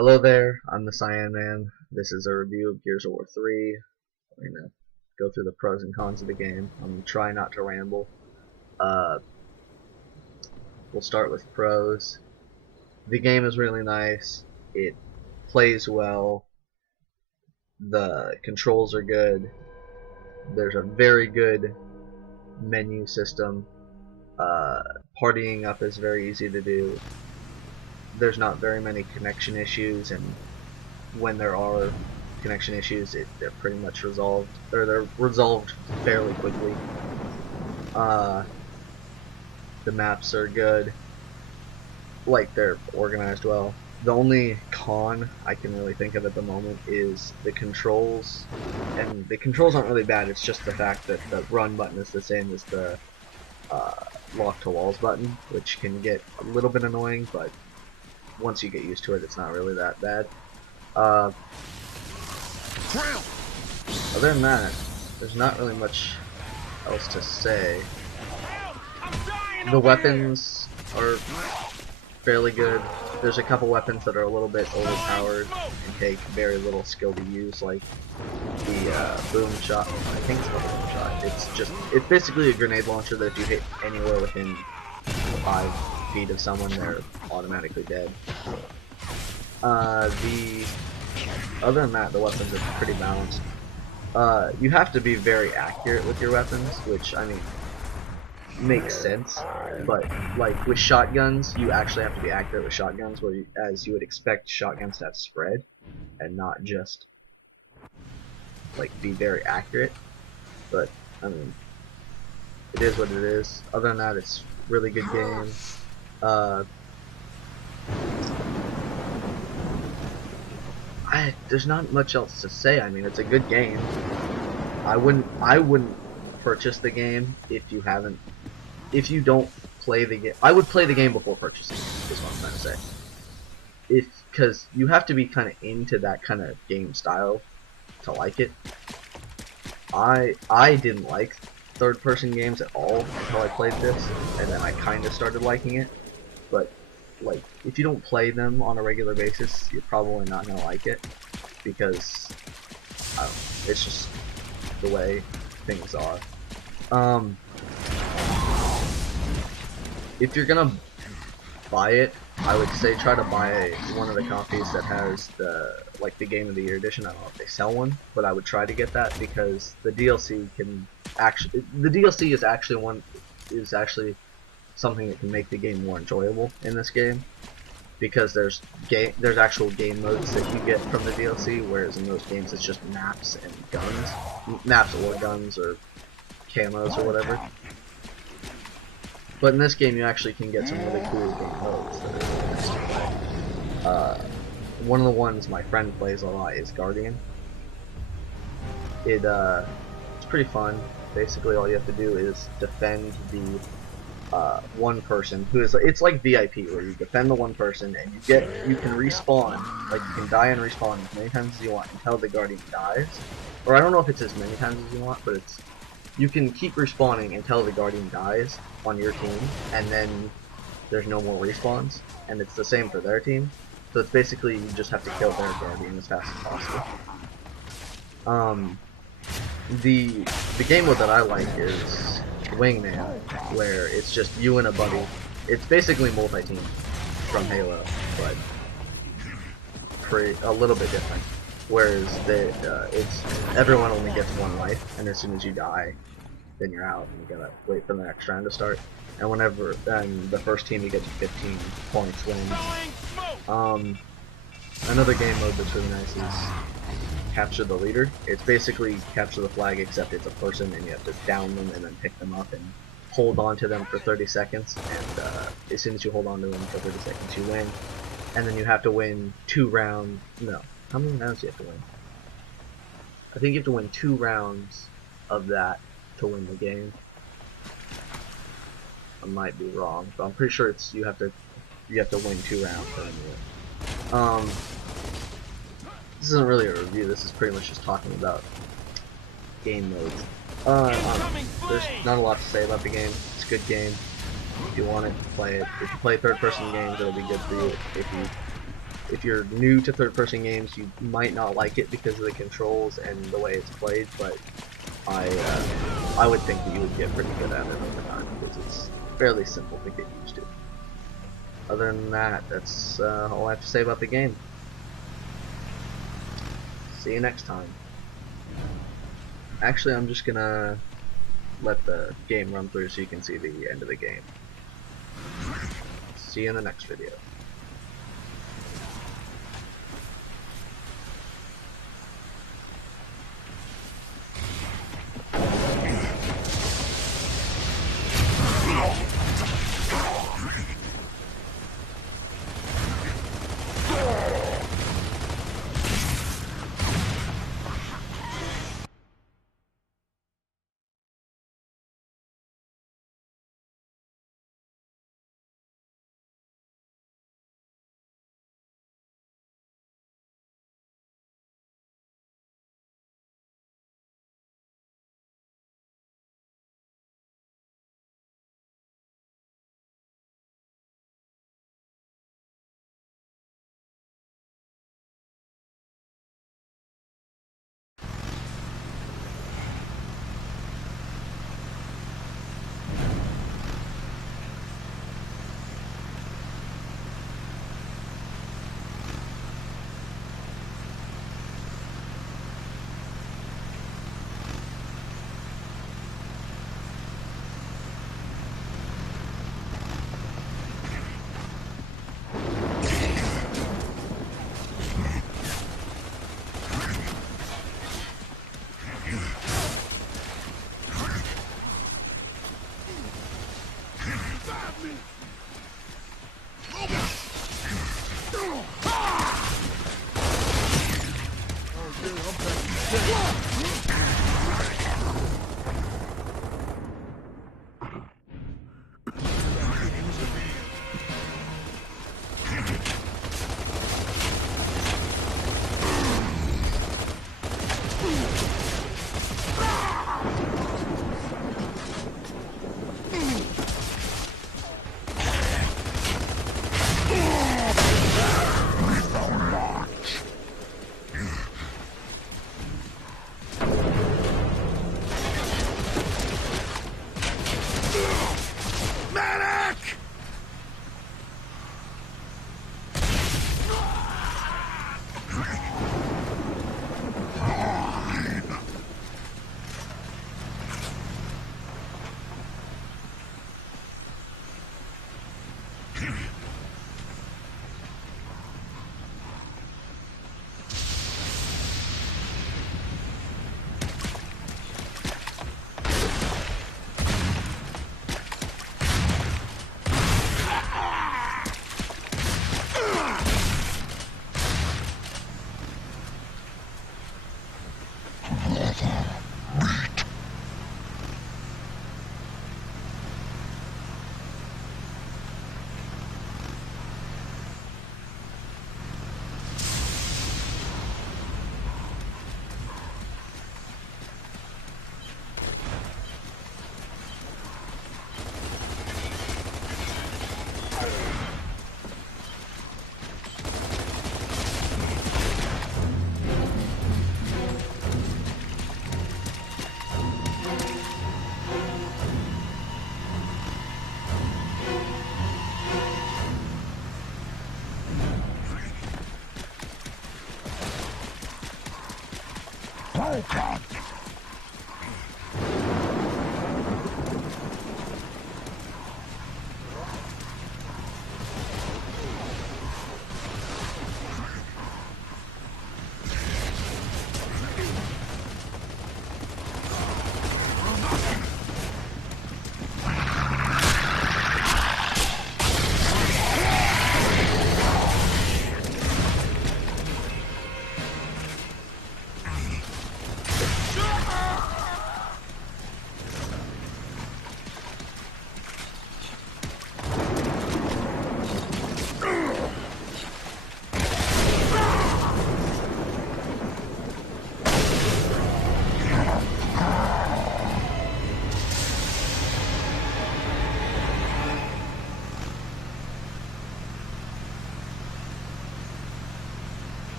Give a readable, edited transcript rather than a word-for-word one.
Hello there, I'm the Cyan Man. This is a review of Gears of War 3. I'm going to go through the pros and cons of the game. I'm going to try not to ramble. Uh, we'll start with pros. The game is really nice. It plays well. The controls are good. There's a very good menu system. Partying up is very easy to do. There's not very many connection issues, and when there are connection issues, they're pretty much resolved, or they're resolved fairly quickly. The maps are good, like they're organized well. The only con I can really think of at the moment is the controls, and the controls aren't really bad, it's just the fact that the run button is the same as the lock to walls button, which can get a little bit annoying, but once you get used to it, it's not really that bad. Other than that, there's not really much else to say. The weapons are fairly good. There's a couple weapons that are a little bit overpowered and take very little skill to use, like the boom shot. I think it's called boom shot. It's basically a grenade launcher that if you hit anywhere within 5 feet of someone, they're automatically dead. Other than that, the weapons are pretty balanced. You have to be very accurate with your weapons, which, I mean, makes sense, but like with shotguns, you actually have to be accurate with shotguns, as you would expect shotguns to have spread, and not just, like, be very accurate. But, I mean, it is what it is. Other than that, it's a really good game. There's not much else to say. I mean, it's a good game. I wouldn't purchase the game if you don't play the game. I would play the game before purchasing it, is what I'm trying to say. Because you have to be kind of into that kind of game style to like it. I didn't like third-person games at all until I played this, and then I kind of started liking it. But like, if you don't play them on a regular basis, you're probably not gonna like it, because I don't know, it's just the way things are. If you're gonna buy it, I would say try to buy one of the copies that has the Game of the Year edition. I don't know if they sell one, but I would try to get that, because the DLC is actually something that can make the game more enjoyable in this game, because there's actual game modes that you get from the DLC, whereas in those games it's just maps and guns, maps or guns or camos or whatever. But in this game, you actually can get some really cool game modes that are really nice to play. One of the ones my friend plays a lot is Guardian. It's pretty fun. Basically, all you have to do is defend the one person who is, it's like VIP, where you defend the one person and you can respawn, like you can die and respawn as many times as you want until the Guardian dies. Or I don't know if it's as many times as you want, but you can keep respawning until the Guardian dies on your team, and then there's no more respawns, and it's the same for their team. So it's basically, you just have to kill their Guardian as fast as possible. The game mode that I like is Wingman, where it's just you and a buddy. It's basically multi-team from Halo, but a little bit different. Whereas everyone only gets 1 life, and as soon as you die, then you're out, and you gotta wait for the next round to start. And then the first team to get to 15 points wins. Another game mode that's really nice is Capture the Leader. It's basically capture the flag, except it's a person, and you have to down them and then pick them up and hold on to them for 30 seconds. And as soon as you hold on to them for 30 seconds, you win. And then you have to win 2 rounds. No, how many rounds do you have to win? I think you have to win 2 rounds of that to win the game. I might be wrong, but I'm pretty sure you have to win 2 rounds to win the game. This isn't really a review, this is pretty much just talking about game modes. There's not a lot to say about the game. It's a good game. If you want it, play it. If you play third-person games, it'll be good for you. If you if you're new to third-person games, you might not like it because of the controls and the way it's played, but I would think that you would get pretty good at it over time because it's fairly simple to get used to. Other than that, that's all I have to say about the game. See you next time. Actually, I'm just gonna let the game run through so you can see the end of the game. See you in the next video. Oh, God.